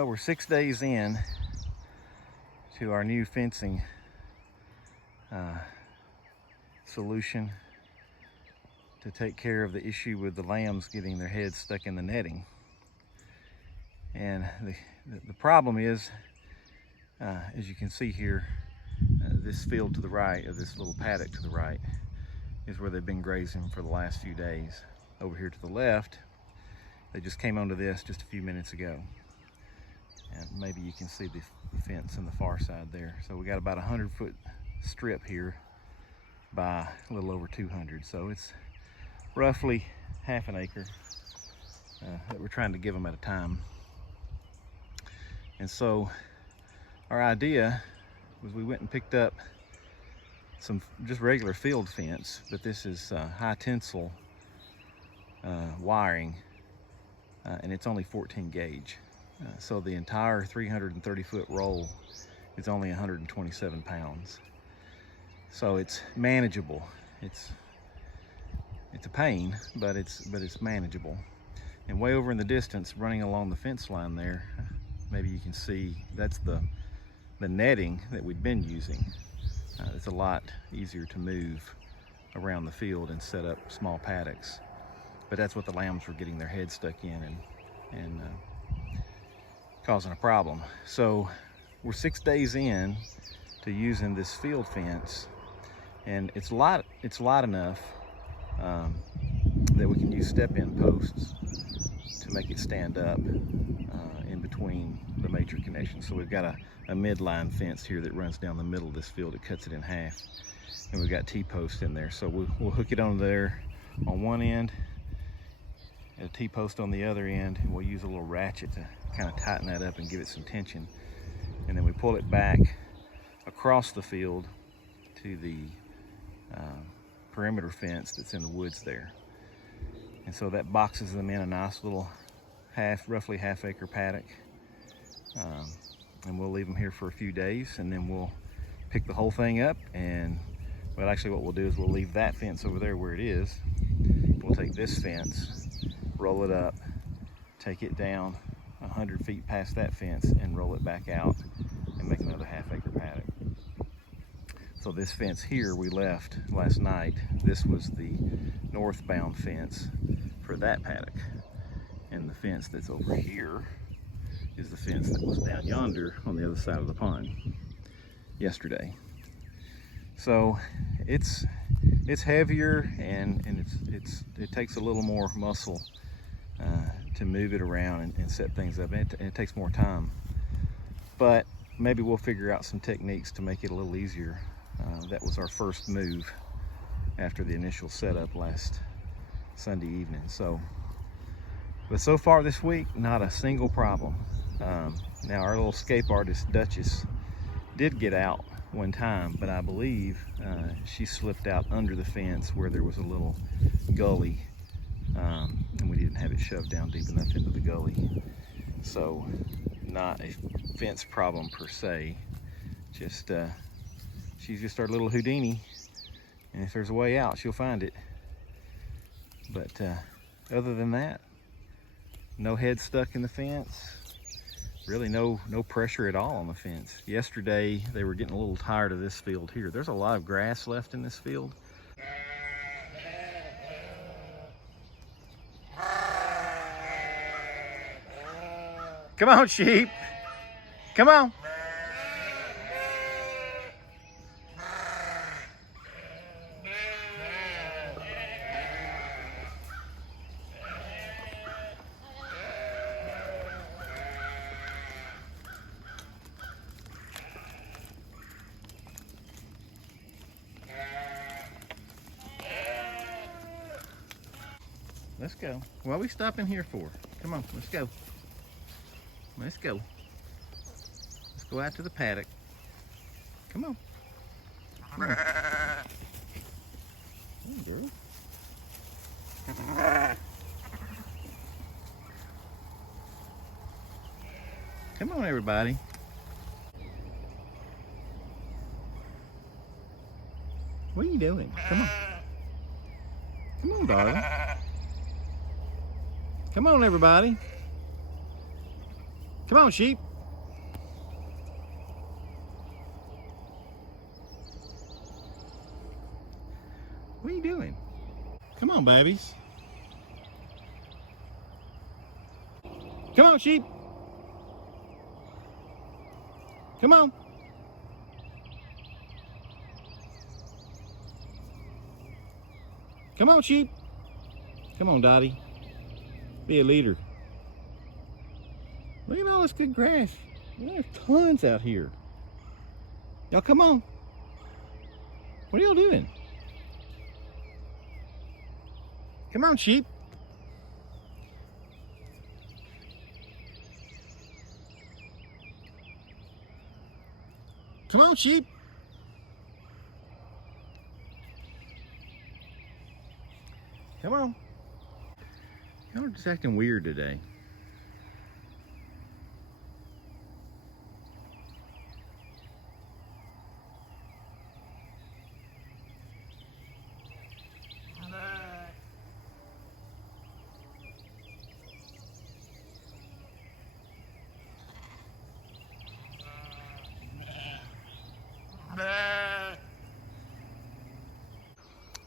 Well, we're 6 days in to our new fencing solution to take care of the issue with the lambs getting their heads stuck in the netting. And the problem is, as you can see here, this field to the right, or this little paddock to the right, is where they've been grazing for the last few days. Over here to the left, they just came onto this just a few minutes ago. And maybe you can see the fence on the far side there. So we got about a 100-foot strip here by a little over 200. So it's roughly half an acre that we're trying to give them at a time. And so our idea was we went and picked up some just regular field fence, but this is high tensile wiring, and it's only 14 gauge. So the entire 330-foot roll is only 127 pounds. So it's manageable. It's a pain, but it's manageable. And way over in the distance, running along the fence line there, maybe you can see that's the netting that we'd been using. It's a lot easier to move around the field and set up small paddocks. But that's what the lambs were getting their heads stuck in and causing a problem. So we're 6 days in to using this field fence, and it's light enough that we can use step-in posts to make it stand up in between the major connections. So we've got a midline fence here that runs down the middle of this field. It cuts it in half, and we've got T-posts in there. So we'll hook it on there on one end, a T-post on the other end, and we'll use a little ratchet to kind of tighten that up and give it some tension. And then we pull it back across the field to the perimeter fence that's in the woods there. And so that boxes them in a nice little roughly half-acre paddock. And we'll leave them here for a few days, and then we'll pick the whole thing up. And well, actually what we'll do is we'll leave that fence over there where it is. We'll take this fence, roll it up, take it down 100 feet past that fence, and roll it back out and make another half-acre paddock. So this fence here we left last night. This was the northbound fence for that paddock. And the fence that's over here is the fence that was down yonder on the other side of the pond yesterday. So it's heavier, and it takes a little more muscle to move it around and set things up, and it takes more time. But maybe we'll figure out some techniques to make it a little easier. That was our first move after the initial setup last Sunday evening. But so far this week, not a single problem. Now our little scape artist Duchess did get out one time, but I believe she slipped out under the fence where there was a little gully, and we didn't have it shoved down deep enough into the gully. So not a fence problem per se, just she's just our little Houdini, and if there's a way out, she'll find it. But other than that, no head stuck in the fence. Really no pressure at all on the fence. Yesterday, they were getting a little tired of this field here. There's a lot of grass left in this field. Come on, sheep. Come on. Let's go. What are we stopping here for? Come on, let's go. Let's go. Let's go out to the paddock. Come on. Come on. Come on, girl. Come on, everybody. What are you doing? Come on. Come on, darling. Come on, everybody. Come on, sheep. What are you doing? Come on, babies. Come on, sheep. Come on. Come on, sheep. Come on, Dottie. Be a leader. Look at all this good grass. There's tons out here. Y'all come on. What are y'all doing? Come on, sheep. Come on, sheep. Come on. Y'all are just acting weird today.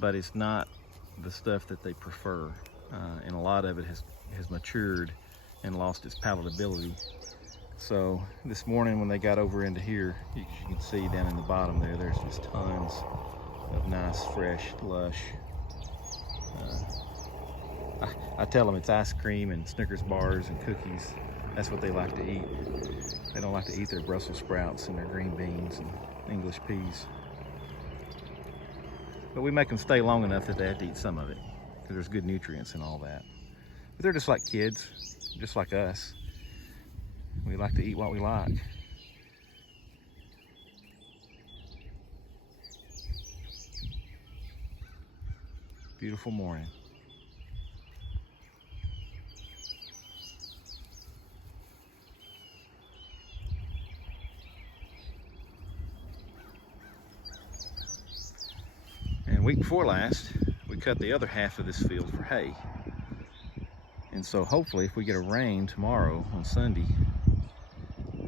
But it's not the stuff that they prefer, and a lot of it has matured and lost its palatability. So this morning when they got over into here, you can see down in the bottom there's just tons of nice, fresh, lush. I tell them it's ice cream and Snickers bars and cookies. That's what they like to eat. They don't like to eat their Brussels sprouts and their green beans and English peas. But we make them stay long enough that they have to eat some of it, because there's good nutrients and all that. But they're just like kids, just like us. We like to eat what we like. Beautiful morning. And week before last, we cut the other half of this field for hay. And so hopefully if we get a rain tomorrow on Sunday,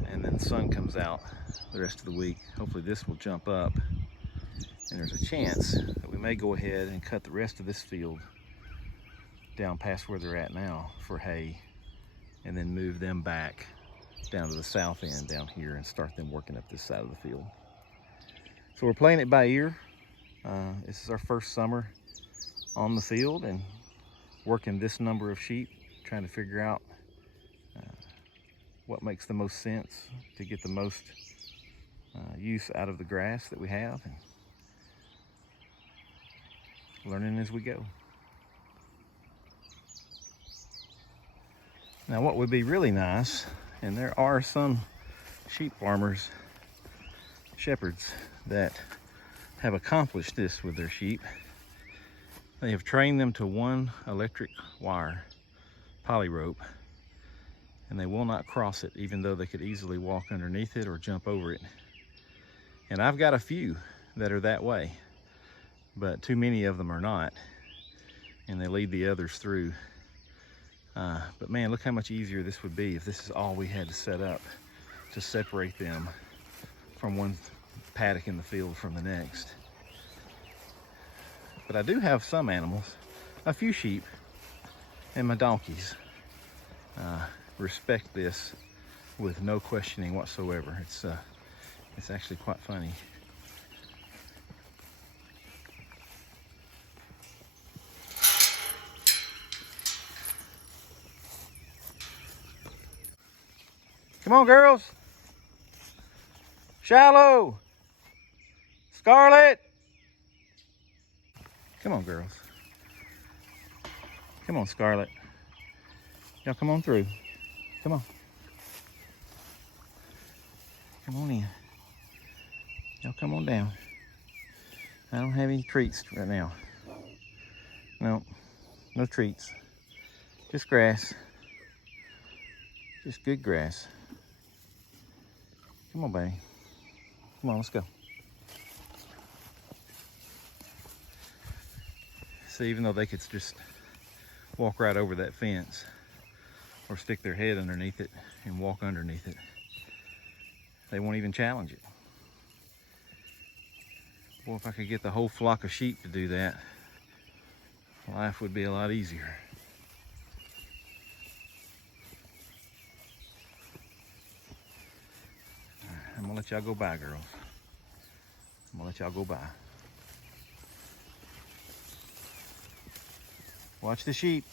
and then the sun comes out the rest of the week, hopefully this will jump up. And there's a chance that we may go ahead and cut the rest of this field down past where they're at now for hay, and then move them back down to the south end down here and start them working up this side of the field. So we're playing it by ear. This is our first summer on the field and working this number of sheep, trying to figure out what makes the most sense to get the most use out of the grass that we have, and learning as we go. Now what would be really nice, and there are some sheep farmers, shepherds, that have accomplished this with their sheep. They have trained them to one electric wire poly rope, and they will not cross it, even though they could easily walk underneath it or jump over it. And I've got a few that are that way, but too many of them are not, and they lead the others through. But man, look how much easier this would be if this is all we had to set up to separate them from one paddock in the field from the next. But I do have some animals, a few sheep, and my donkeys respect this with no questioning whatsoever. It's actually quite funny. Come on, girls. Shallow. Scarlet. Come on, girls. Come on, Scarlet. Y'all come on through. Come on. Come on in. Y'all come on down. I don't have any treats right now. No, no treats. Just grass. Just good grass. Come on, baby. Come on, let's go. See, even though they could just walk right over that fence or stick their head underneath it and walk underneath it. They won't even challenge it. Boy, if I could get the whole flock of sheep to do that, life would be a lot easier. All right, I'm gonna let y'all go by, girls. I'm gonna let y'all go by. Watch the sheep.